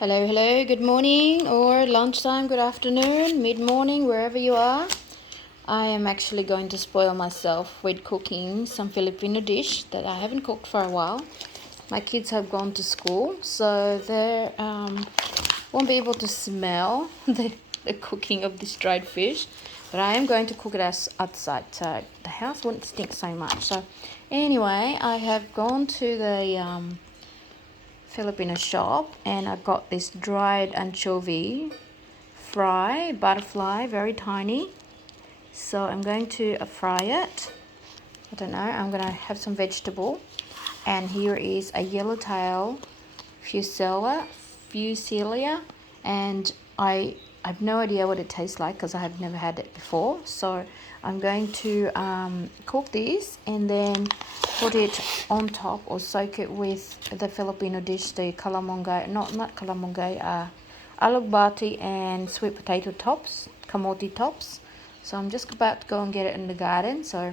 Hello, good morning or lunchtime, good afternoon, mid-morning, wherever you are. I am actually going to spoil myself with cooking some Filipino dish that I haven't cooked for a while. My kids have gone to school, so they won't be able to smell the cooking of this dried fish. But I am going to cook it outside, so the house won't stink so much. So anyway, I have gone to the Filipino shop and I got this dried anchovy fry, butterfly, very tiny. So I'm going to fry it. I don't know, I'm going to have some vegetable. And here is a yellowtail fusilia, and I have no idea what it tastes like because I have never had it before. So I'm going to cook this and then put it on top or soak it with the Filipino dish, the calamongay, not calamongay, alogbati and sweet potato tops, camote tops. So I'm just about to go and get it in the garden. So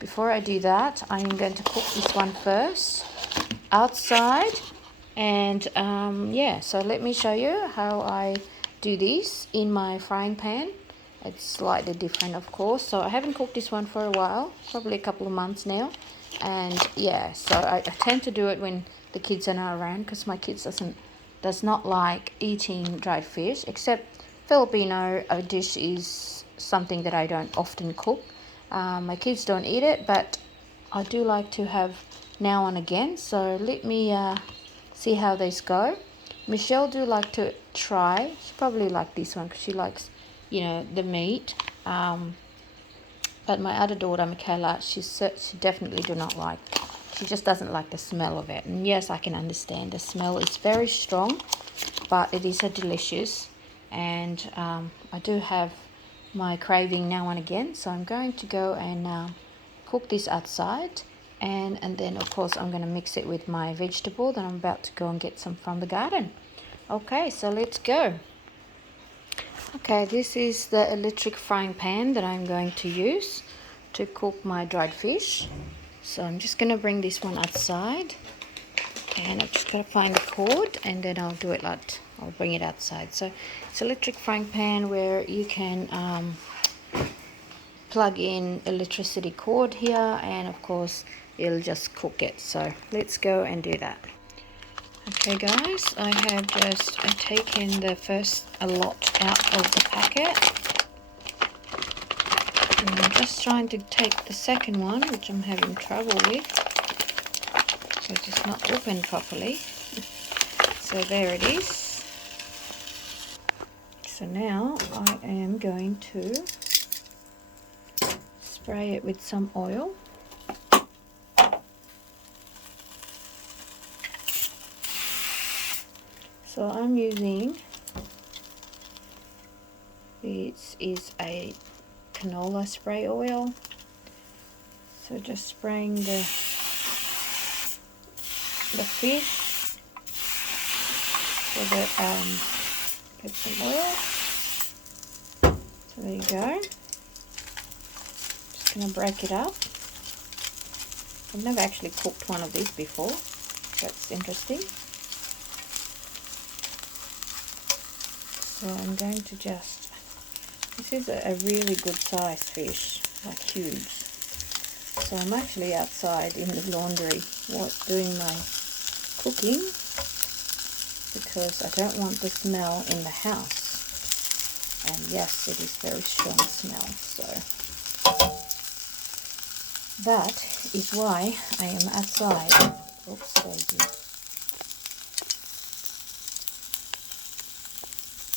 before I do that, I'm going to cook this one first outside. And yeah, so let me show you how I do this in my frying pan. It's slightly different, of course. So I haven't cooked this one for a while, probably a couple of months now. And yeah, so I tend to do it when the kids are not around because my kids does not like eating dried fish, except Filipino dish is something that I don't often cook. My kids don't eat it, but I do like to have now and again. So let me see how these go. Michelle do like to try. She probably like this one because she likes, the meat. But my other daughter, Michaela, she definitely do not like. She just doesn't like the smell of it. And yes, I can understand. The smell is very strong, but it is a delicious. And I do have my craving now and again. So I'm going to go and cook this outside. And then, of course, I'm going to mix it with my vegetable that I'm about to go and get some from the garden. Okay, so let's go. Okay, this is the electric frying pan that I'm going to use to cook my dried fish. So I'm just going to bring this one outside. And I've just got to find a cord and then I'll do it I'll bring it outside. So it's electric frying pan where you can plug in electricity cord here, and of course it'll just cook it. So let's go and do that. Okay guys, I have just taken the first a lot out of the packet, and I'm just trying to take the second one, which I'm having trouble with, so it's just not open properly. So there it is. So now I am going to spray it with some oil. So I'm using, this is a canola spray oil. So just spraying the fish with get some oil. So there you go. Just gonna break it up. I've never actually cooked one of these before. That's interesting. So I'm going to this is a really good sized fish, like huge. So I'm actually outside in the laundry doing my cooking because I don't want the smell in the house. And yes, it is very strong smell. So that is why I am outside. Oops, baby.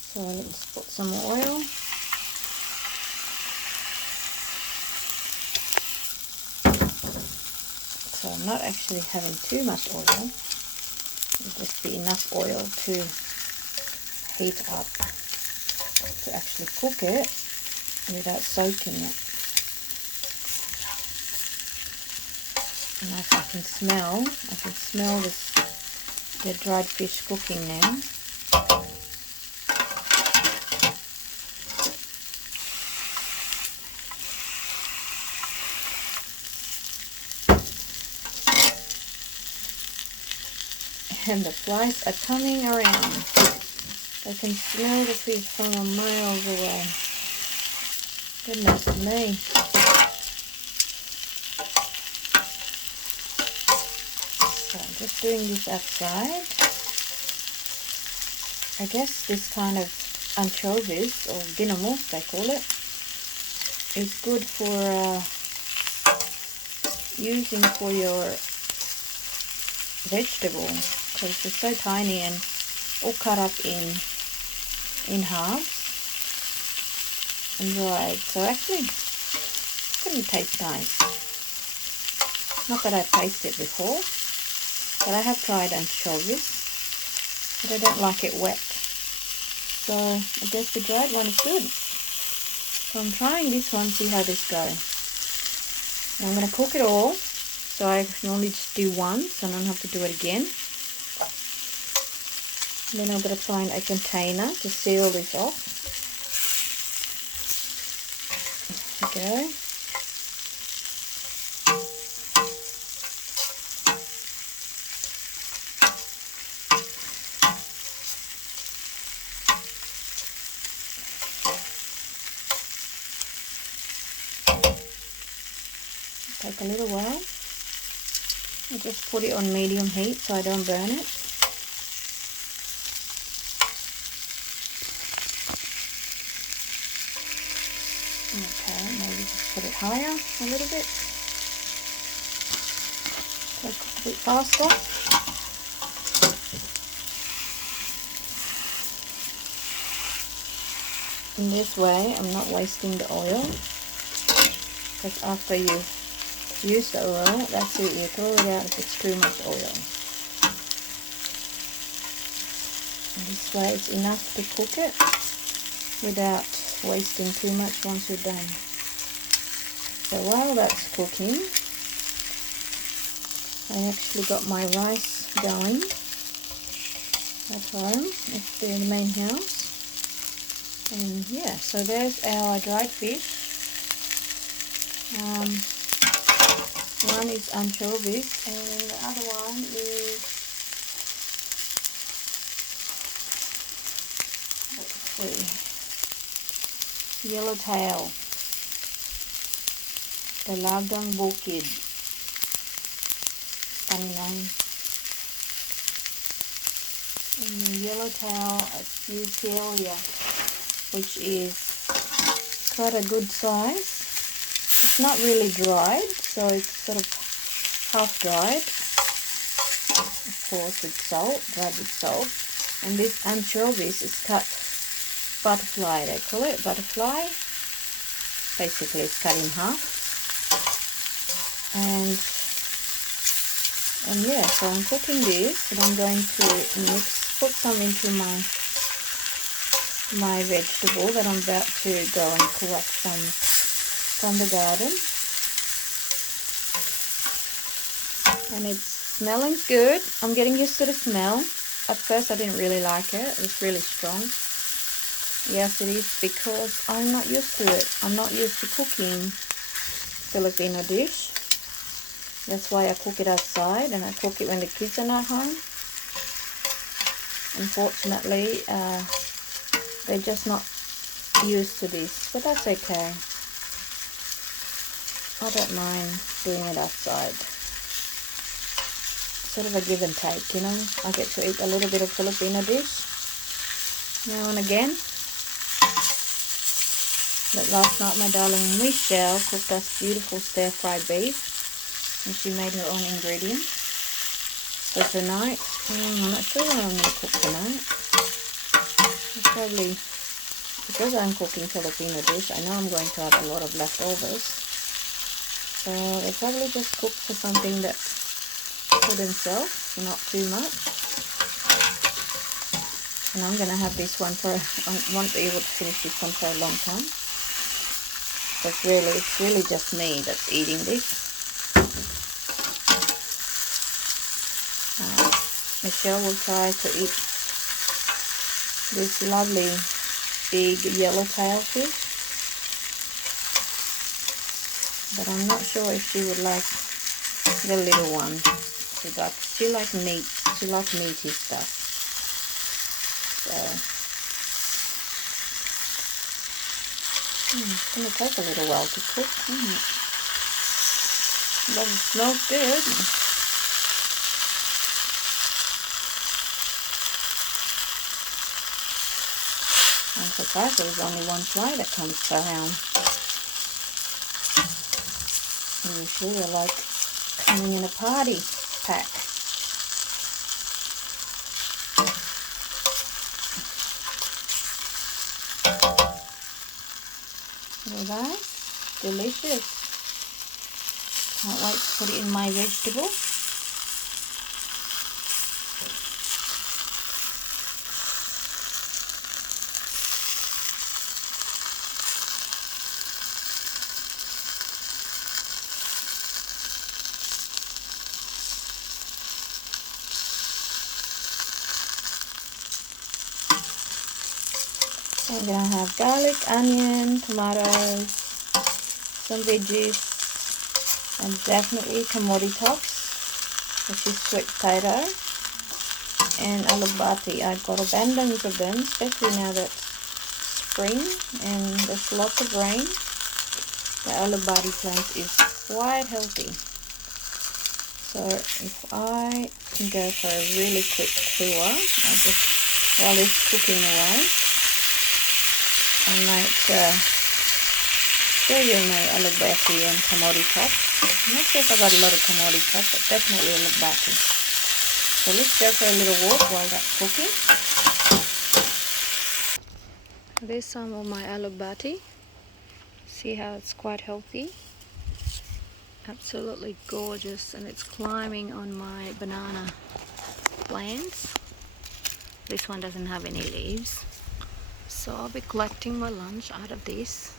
So let's put some oil. So I'm not actually having too much oil. It'll just be enough oil to heat up to actually cook it without soaking it. And I can smell the dried fish cooking now. And the flies are coming around. I can smell the fish from a miles away. Goodness me. So I'm just doing this outside. I guess this kind of anchovies, or dinamos they call it, is good for using for your vegetable, because they're so tiny and all cut up in halves and dried. So actually it's going to taste nice. Not that I've tasted before, but I have tried anchovies, but I don't like it wet. So I guess the dried one is good. So I'm trying this one, see how this goes. I'm going to cook it all, so I can only just do one, so I don't have to do it again. And then I'm going to find a container to seal this off. There we go. Take a little while. I just put it on medium heat so I don't burn it. Okay, maybe just put it higher a little bit. So cook a bit faster. In this way, I'm not wasting the oil, because after you use the oil, that's it, you throw it out if it's too much oil. And this way it's enough to cook it without wasting too much once you're done. So while that's cooking, I actually got my rice going at home at the main house. And yeah, so there's our dried fish. One is anchovies and the other one is, let's see, yellowtail, the ladang bukid, funny name. And the yellowtail Eutelia, which is quite a good size. It's not really dried, so it's sort of half dried, of course with salt, dried with salt. And this anchovies is cut butterfly, they call it, butterfly. Basically it's cut in half. And yeah, so I'm cooking this, and I'm going to put some into my vegetable that I'm about to go and collect some from the garden. And it's smelling good. I'm getting used to the smell. At first I didn't really like it. It was really strong. Yes, it is, because I'm not used to it. I'm not used to cooking Filipino dish. That's why I cook it outside, and I cook it when the kids are not home. Unfortunately, they're just not used to this, but that's okay. I don't mind doing it outside. Sort of a give and take, you know. I get to eat a little bit of Filipino dish now and again. But last night my darling Michelle cooked us beautiful stir-fried beef, and she made her own ingredients. So tonight, I'm not sure what I'm going to cook tonight. I'll probably, because I'm cooking Filipino dish, I know I'm going to have a lot of leftovers. So they probably just cook for something that for themselves, not too much. And I'm going to have this one I won't be able to finish this one for a long time. But really, it's really just me that's eating this. Michelle will try to eat this lovely big yellowtail fish. But I'm not sure if she would like the little one. She likes meat. She likes meaty stuff. So It's going to take a little while to cook, isn't it? But it smells good. I'm surprised there's only one fly that comes around. I'm sure you're like coming in a party pack. There guys, delicious. Can't wait to put it in my vegetable. I'm gonna have garlic, onion, tomatoes, some veggies, and definitely camote tops, which is sweet potato, and alogbati. I've got abundance of them, especially now that it's spring and there's lots of rain. The alogbati plant is quite healthy. So if I can go for a really quick tour, I'll just, while it's cooking away, I might show you my alogbati and camote tops. I'm not sure if I got a lot of camote tops, but definitely alogbati. So let's go for a little walk while that's cooking. There's some of my alogbati. See how it's quite healthy? Absolutely gorgeous, and it's climbing on my banana plants. This one doesn't have any leaves. So I'll be collecting my lunch out of this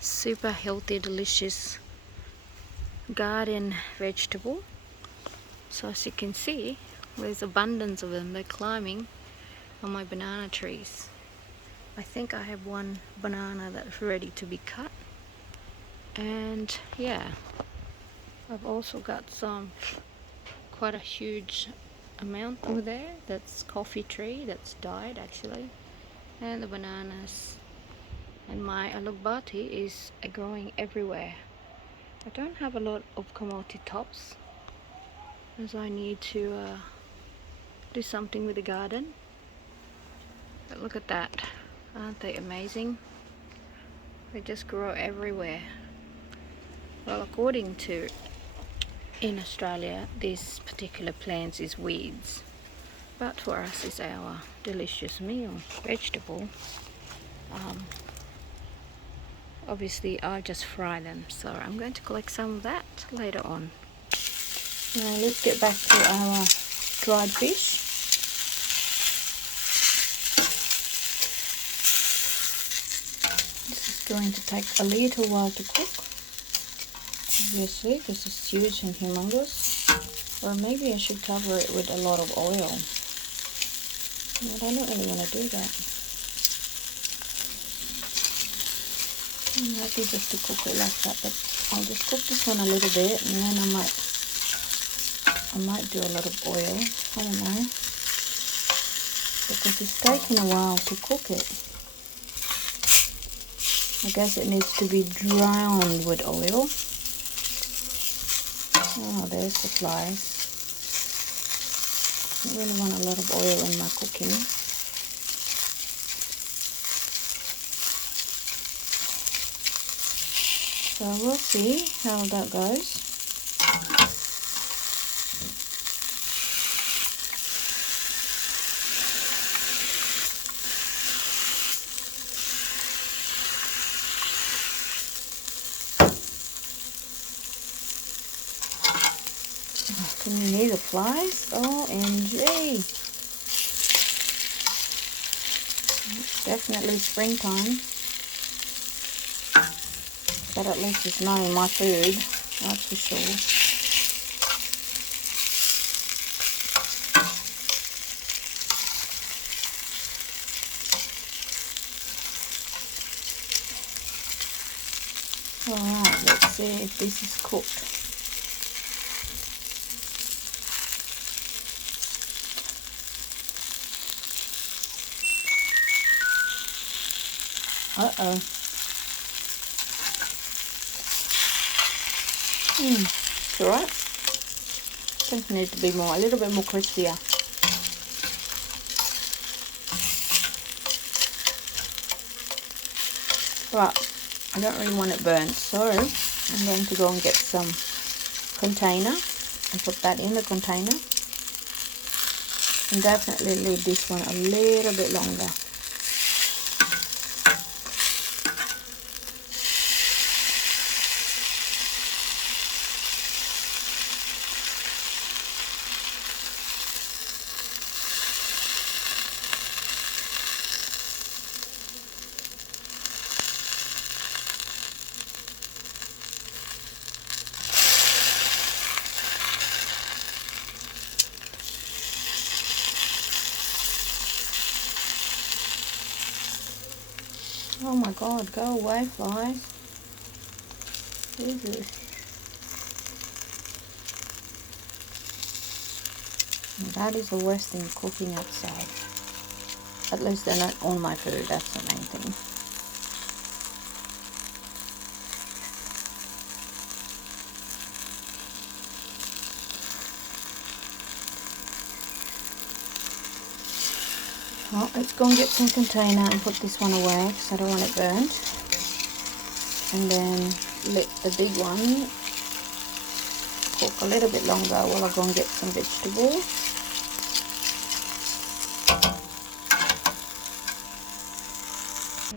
super healthy, delicious garden vegetable. So as you can see, there's abundance of them. They're climbing on my banana trees. I think I have one banana that's ready to be cut. And yeah, I've also got quite a huge amount over there. That's coffee tree that's died actually. And the bananas, and my alogbati is growing everywhere. I don't have a lot of camote tops as I need to do something with the garden. But look at that, aren't they amazing? They just grow everywhere. Well, according to in Australia, this particular plant is weeds, but for us it's our delicious meal, vegetable. Obviously I just fry them, so I'm going to collect some of that later on. Now let's get back to our dried fish. This is going to take a little while to cook, obviously, because it's huge and humongous. Or maybe I should cover it with a lot of oil. But I don't really want to do that. I'm happy just to cook it like that, but I'll just cook this one a little bit, and then I might do a lot of oil. I don't know, because it's taking a while to cook it. I guess it needs to be drowned with oil. Oh, there's the flies. I really want a lot of oil in my cooking. So we'll see how that goes. Can you hear the flies? OMG! It's definitely springtime. But at least it's not in my food, that's for sure. Alright, let's see if this is cooked. Uh-oh. It's alright. Just needs to be a little bit more crispier. But I don't really want it burnt, so I'm going to go and get some container and put that in the container. And definitely leave this one a little bit longer. Oh my god, go away, flies. Jesus. That is the worst thing, cooking outside. At least they're not on my food, that's the main thing. Well, let's go and get some container and put this one away because I don't want it burnt. And then let the big one cook a little bit longer while I go and get some vegetables.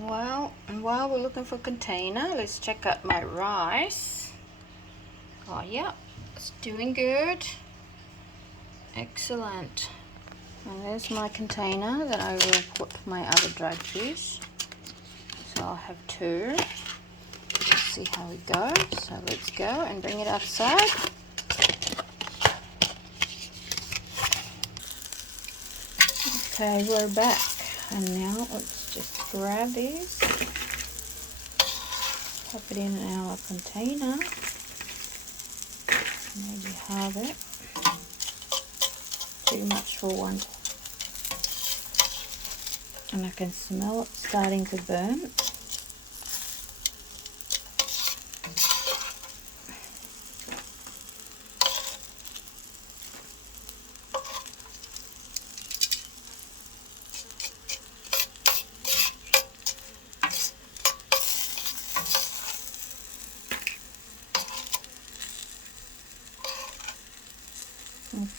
Well, and while we're looking for container, let's check out my rice. Oh yeah, it's doing good. Excellent. And there's my container that I will put my other dried fish. So I'll have 2. Let's see how we go. So let's go and bring it outside. Okay, we're back. And now let's just grab this. Pop it in our container. There you have it. Too much for one. And I can smell it starting to burn.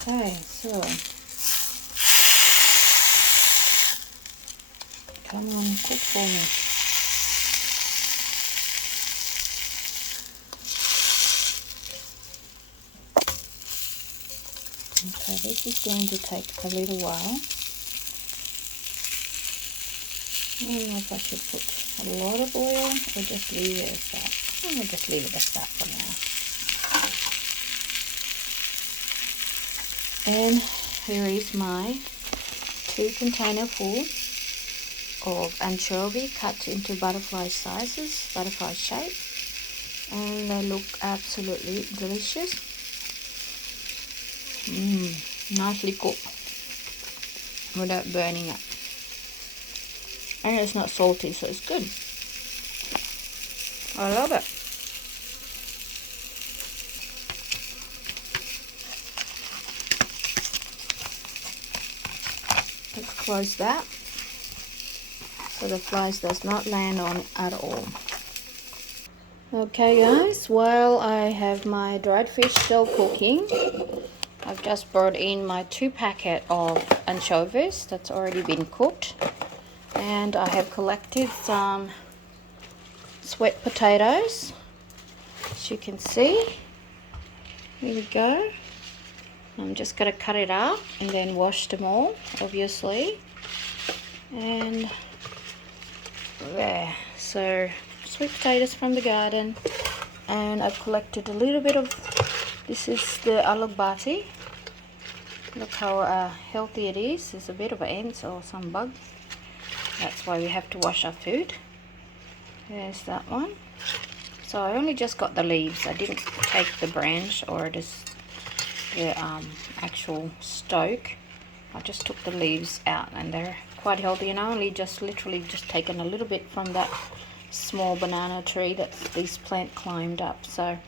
Okay, so come on, cook for me. Okay, this is going to take a little while. I don't know if I should put a lot of oil or just leave it as that. I'm going to just leave it as that for now. And here is my 2 container full of anchovy cut into butterfly sizes, butterfly shape, and they look absolutely delicious. Nicely cooked without burning up, and it's not salty, so it's good. I love it. Let's close that so the flies does not land on at all. Okay guys, while I have my dried fish still cooking, I've just brought in my 2 packet of anchovies that's already been cooked, and I have collected some sweet potatoes, as you can see. Here we go. I'm just going to cut it up and then wash them all, obviously. And there, so sweet potatoes from the garden. And I've collected a little bit of, this is the Alogbati. Look how healthy it is. There's a bit of ants or some bugs. That's why we have to wash our food. There's that one. So I only just got the leaves. I didn't take the branch or just the actual stalk. I just took the leaves out, and they're quite healthy, and I only just literally just taken a little bit from that small banana tree that this plant climbed up. So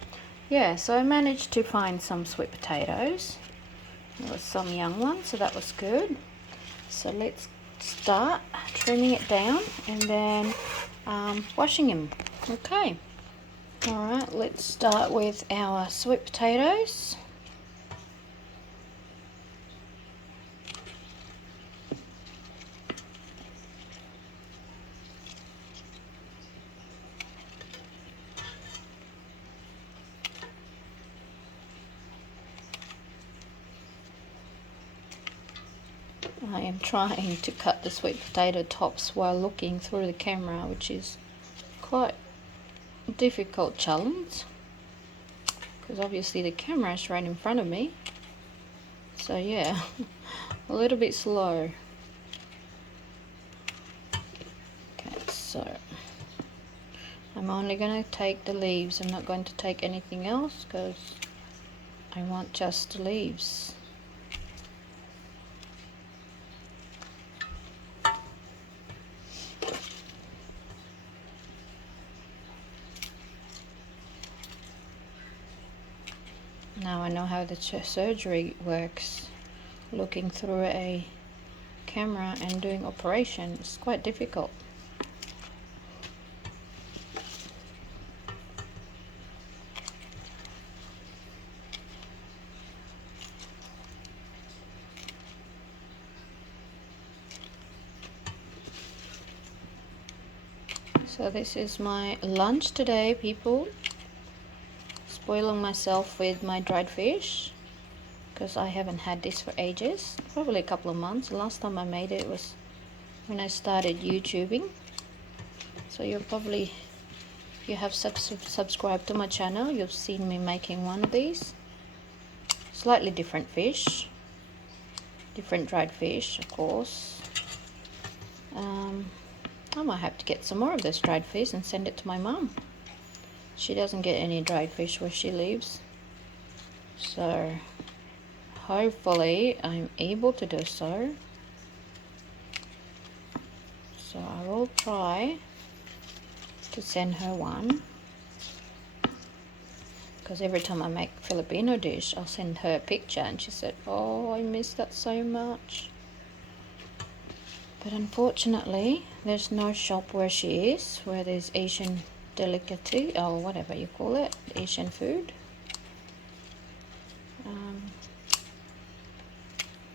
yeah, so I managed to find some sweet potatoes. There was some young ones, so that was good. So let's start trimming it down and then washing them. Okay. Alright, let's start with our sweet potatoes. I am trying to cut the sweet potato tops while looking through the camera, which is quite a difficult challenge because obviously the camera is right in front of me. So yeah, a little bit slow. Okay, so I'm only going to take the leaves. I'm not going to take anything else because I want just the leaves. Now I know how the surgery works. Looking through a camera and doing operation is quite difficult. So this is my lunch today, people. Spoiling myself with my dried fish because I haven't had this for ages, probably a couple of months. The last time I made it was when I started YouTubing. So you'll probably, if you have subscribed to my channel, you've seen me making one of these. Slightly different fish, different dried fish, of course. I might have to get some more of this dried fish and send it to my mum. She doesn't get any dried fish where she lives, so hopefully I'm able to do so. So I will try to send her one, because every time I make a Filipino dish I'll send her a picture and she said, oh, I miss that so much. But unfortunately there's no shop where she is, where there's Asian delicacy or whatever you call it, Asian food.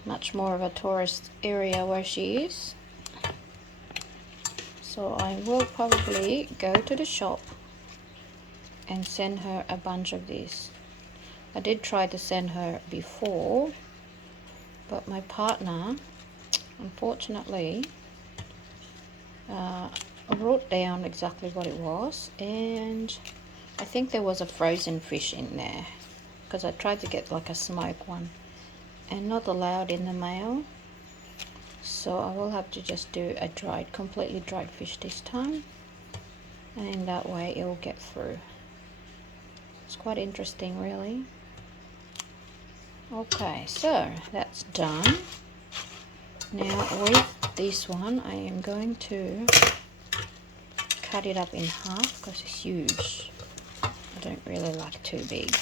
Much more of a tourist area where she is. So I will probably go to the shop and send her a bunch of these. I did try to send her before, but my partner unfortunately wrote down exactly what it was, and I think there was a frozen fish in there because I tried to get like a smoked one and not allowed in the mail. So I will have to just do a completely dried fish this time, and that way it will get through. It's quite interesting, really. Okay, so that's done. Now with this one I am going to cut it up in half because it's huge. I don't really like too big.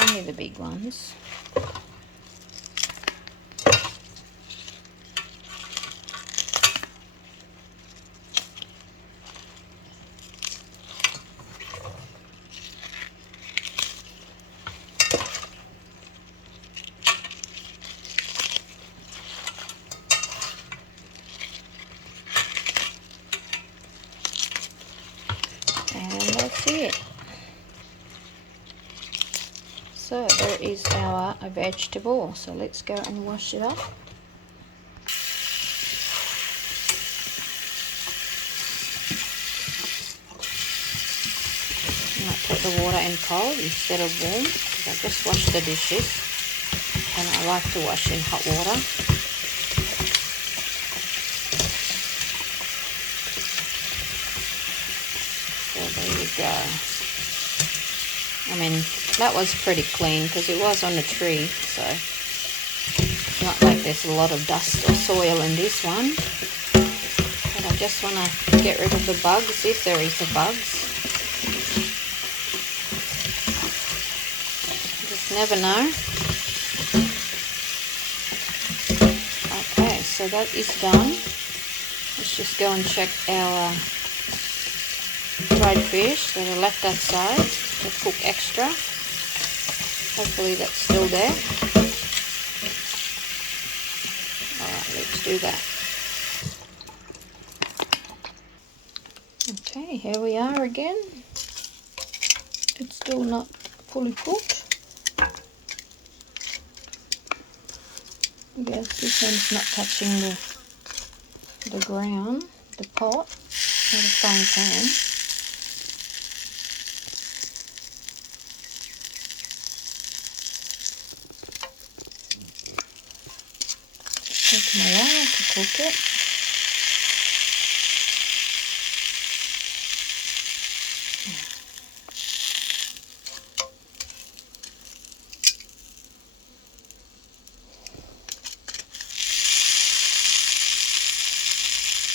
Only the big ones. And that's it. So there is our vegetable. So let's go and wash it up. I might put the water in cold instead of warm, because I just washed the dishes and I like to wash in hot water. So there you go. I mean, that was pretty clean because it was on a tree, so it's not like there's a lot of dust or soil in this one. just want to get rid of the bugs, if there is a bugs. Just never know. Okay, so that is done. Let's just go and check our dried fish that are left outside to cook extra. Hopefully that's still there. Alright, let's do that. Okay, here we are again. It's still not fully cooked. Yes, this one's not touching the ground, the pot, or the frying pan. It's taken a while to cook it.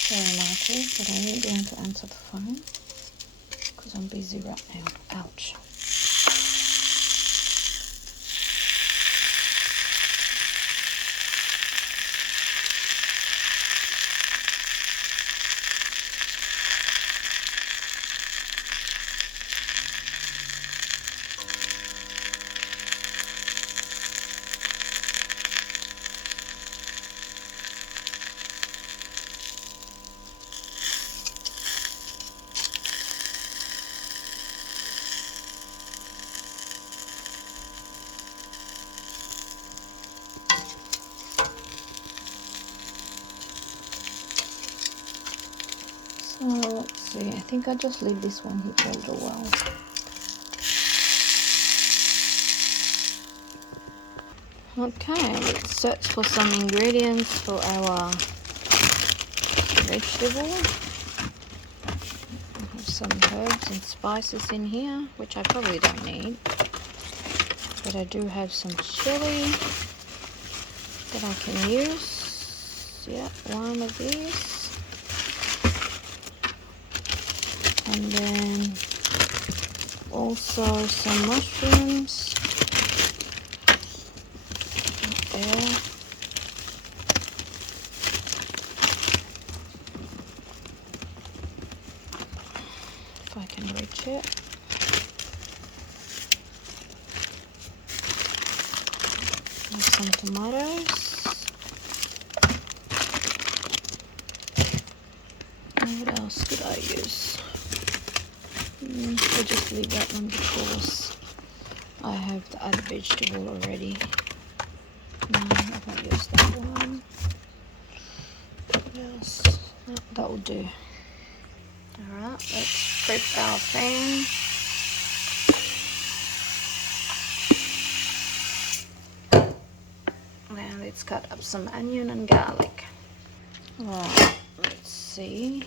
Sorry, Michael, but I ain't going to answer the phone because I'm busy right now. Ouch. So let's see, I think I'll just leave this one here for a little while. Okay, let's search for some ingredients for our vegetable. I have some herbs and spices in here, which I probably don't need. But I do have some chili that I can use. Yeah, one of these. And then also some mushrooms there. If I can reach it. And some tomatoes. And what else could I use? I'll just leave that one because I have the other vegetable already. No, I won't use that one. What else? No, that will do. Alright, let's prep our pan. Now let's cut up some onion and garlic. Alright, let's see.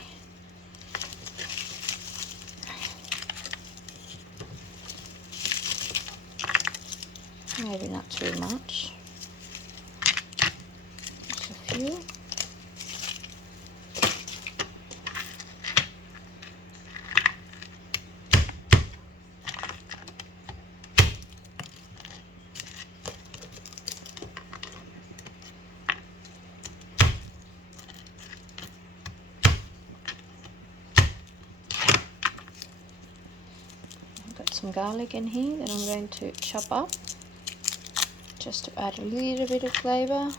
Maybe not too much. Just a few. I've got some garlic in here that I'm going to chop up, just to add a little bit of flavor.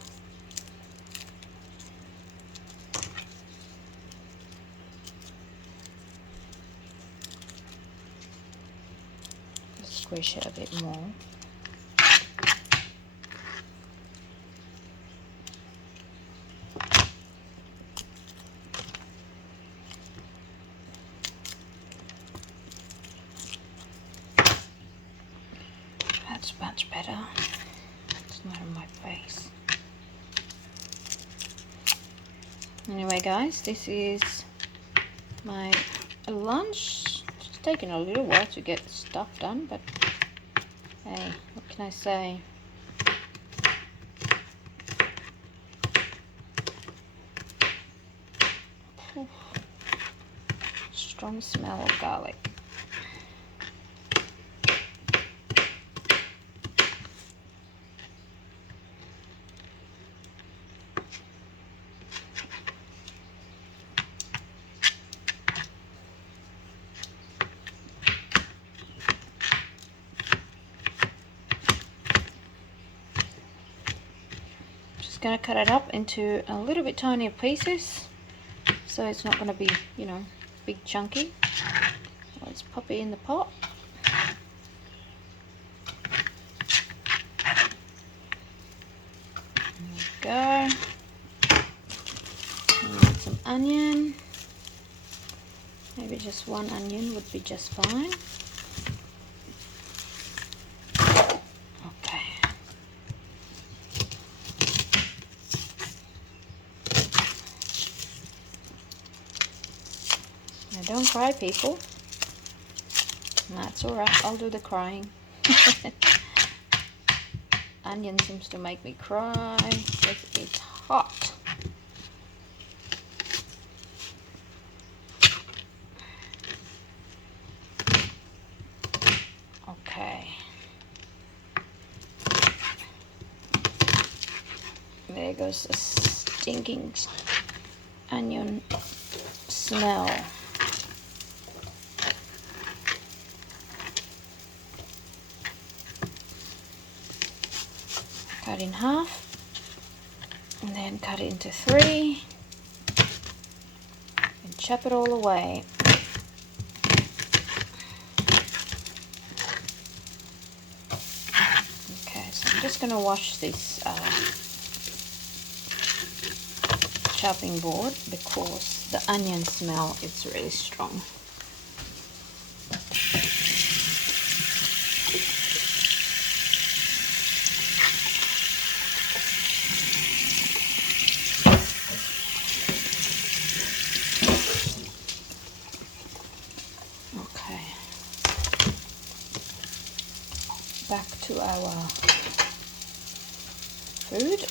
Just squish it a bit more. That's much better. It's not on my face. Anyway guys, this is my lunch. It's taken a little while to get stuff done, but hey, what can I say? strong smell of garlic. Just going to cut it up into a little bit tinier pieces, so it's not going to be, you know, big chunky. Let's pop it in the pot. There we go. And some onion. Maybe just one onion would be just fine. Okay. Now don't cry, people. That's alright, I'll do the crying. Onion seems to make me cry because it's hot. Okay. There goes the stinking onion smell. Cut in half and then cut it into 3 and chop it all away. Okay, so I'm just going to wash this chopping board because the onion smell is really strong. Okay, back to our food.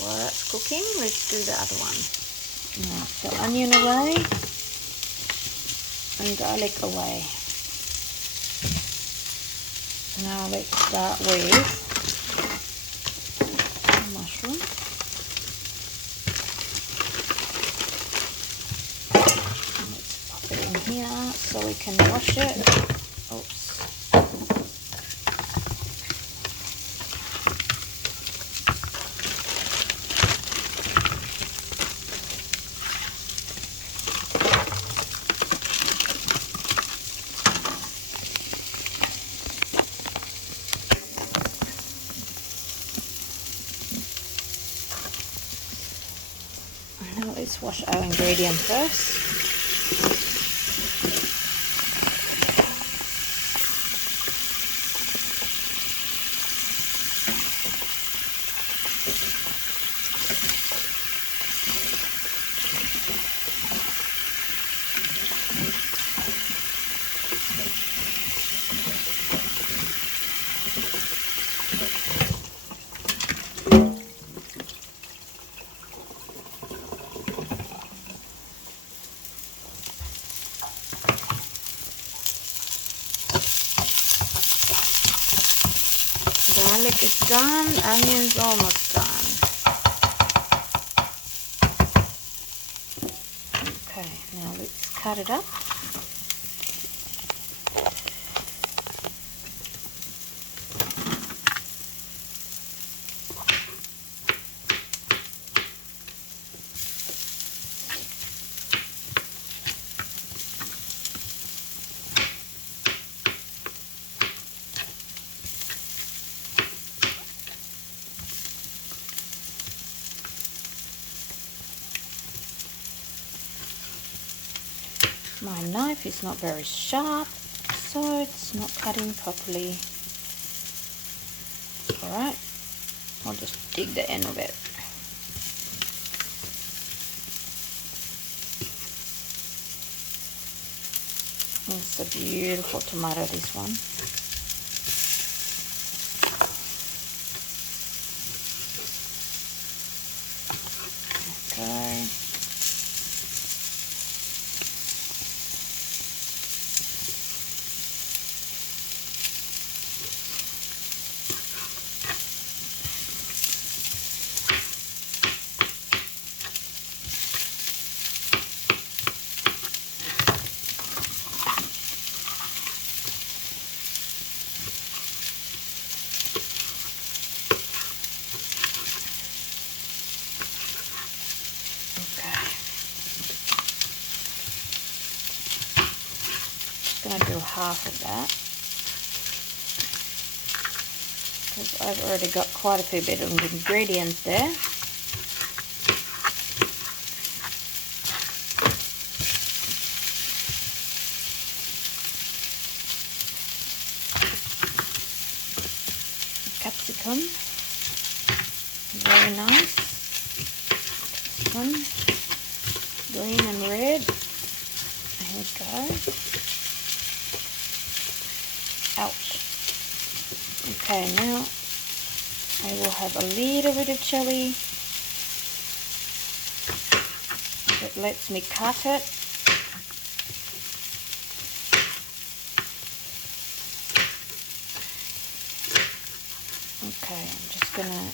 While that's cooking, let's do the other one. Now, so onion away and garlic away. Now let's start with the mushroom. Let's pop it in here so we can wash it. Oops. Now let's wash our ingredient first. Garlic is done, onions almost done. Okay, now let's cut it up. My knife is not very sharp, so it's not cutting properly. Alright, I'll just dig the end of it. It's a beautiful tomato, this one. going to do half of that, because I've already got quite a few bit of ingredients there. Capsicum, very nice. This one, green and red. There we go. Ouch. Okay, now I will have a little bit of chili. It lets me cut it. Okay, I'm just going to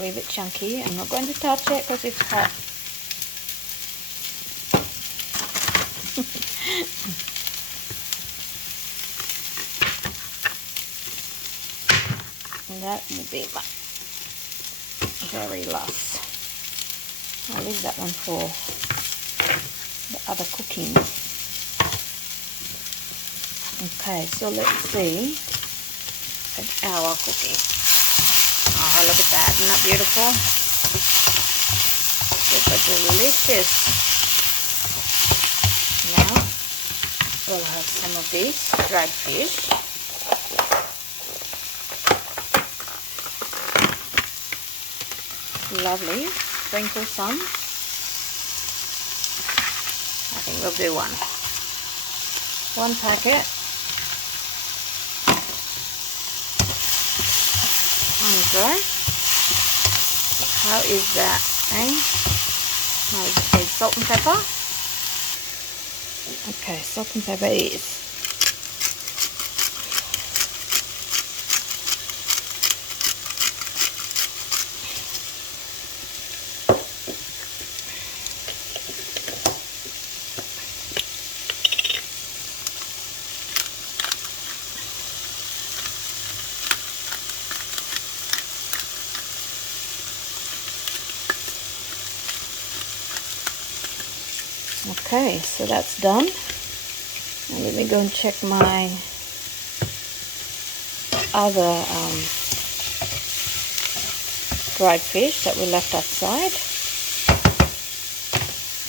leave it chunky. I'm not going to touch it because it's hot. And that will be my very last. I'll leave that one for the other cooking. Okay, so let's see an hour cooking. Oh, look at that, isn't that beautiful? Super delicious. Now we'll have some of these dried fish. Lovely. Sprinkle some. I think we'll do one packet. Okay. How is that, eh? Okay, salt and pepper. Okay, salt and pepper is. Okay, so that's done. Now let me go and check my other dried fish that we left outside.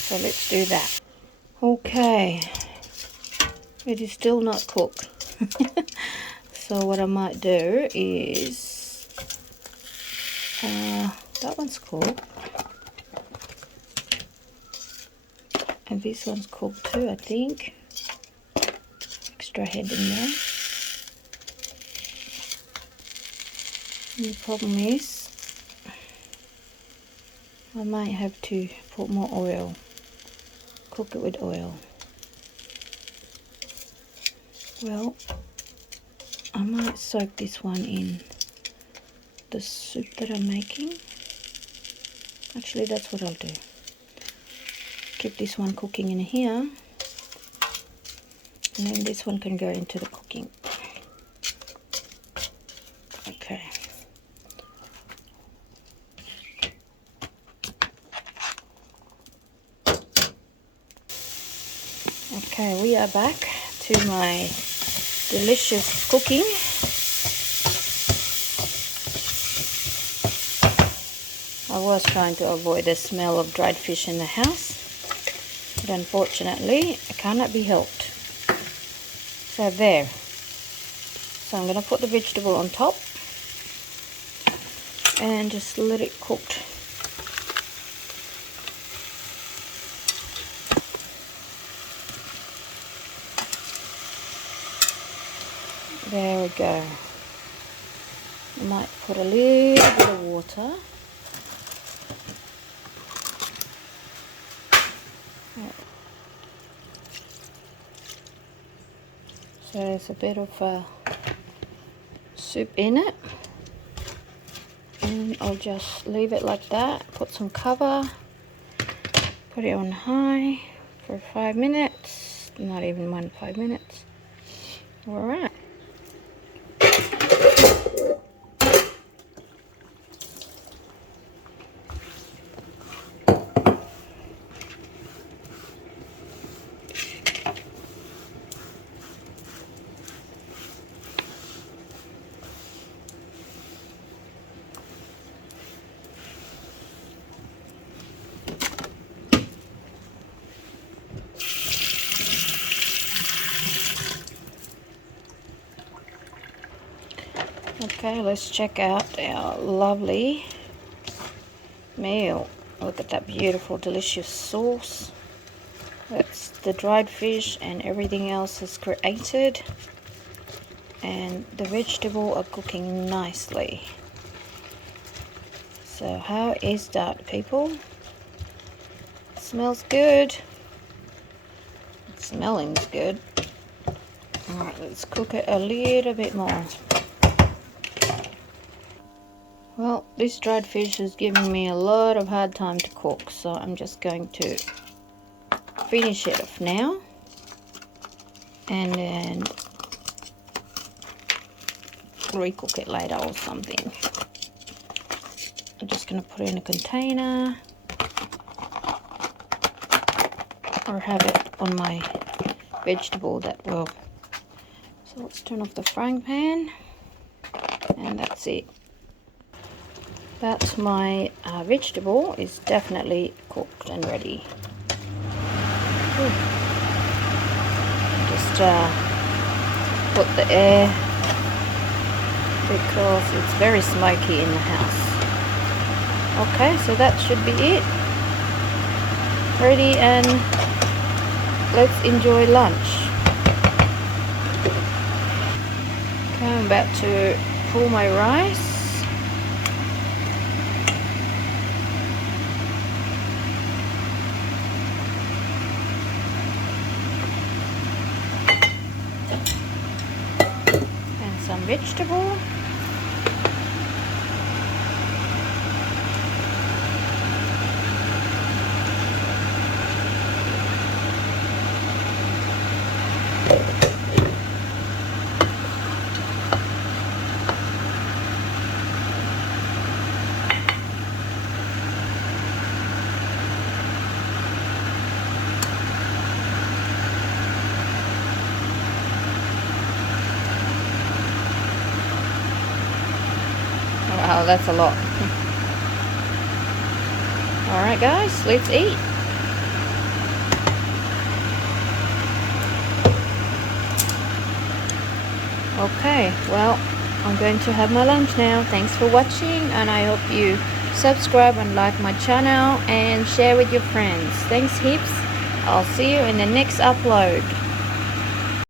So let's do that. Okay, it is still not cooked. So what I might do is, that one's cooked. And this one's cooked too, I think. Extra head in there. And the problem is, I might have to put more oil. Cook it with oil. Well, I might soak this one in the soup that I'm making. Actually, that's what I'll do. Keep this one cooking in here, and then this one can go into the cooking. Okay. Okay, we are back to my delicious cooking. I was trying to avoid the smell of dried fish in the house, but unfortunately it cannot be helped. So there. So I'm going to put the vegetable on top and just let it cook. There we go. I might put a little bit of water. So there's a bit of soup in it. And I'll just leave it like that. Put some cover. Put it on high for 5 minutes. Not even 5 minutes. Alright. Okay, let's check out our lovely meal. Look at that beautiful, delicious sauce. That's the dried fish, and everything else is created. And the vegetables are cooking nicely. So how is that, people? Smells good. Smelling's good. Alright, let's cook it a little bit more. Well, this dried fish is giving me a lot of hard time to cook, so I'm just going to finish it off now, and then recook it later or something. I'm just going to put it in a container or have it on my vegetable that will. So let's turn off the frying pan, and that's it. That's my vegetable is definitely cooked and ready. Ooh. Just put the air because it's very smoky in the house. Okay, so that should be it. Ready, and let's enjoy lunch. Okay, I'm about to pull my rice. And some vegetable. Wow, that's a lot. Alright guys, let's eat. Okay, well, I'm going to have my lunch now. Thanks for watching, and I hope you subscribe and like my channel and share with your friends. Thanks heaps. I'll see you in the next upload.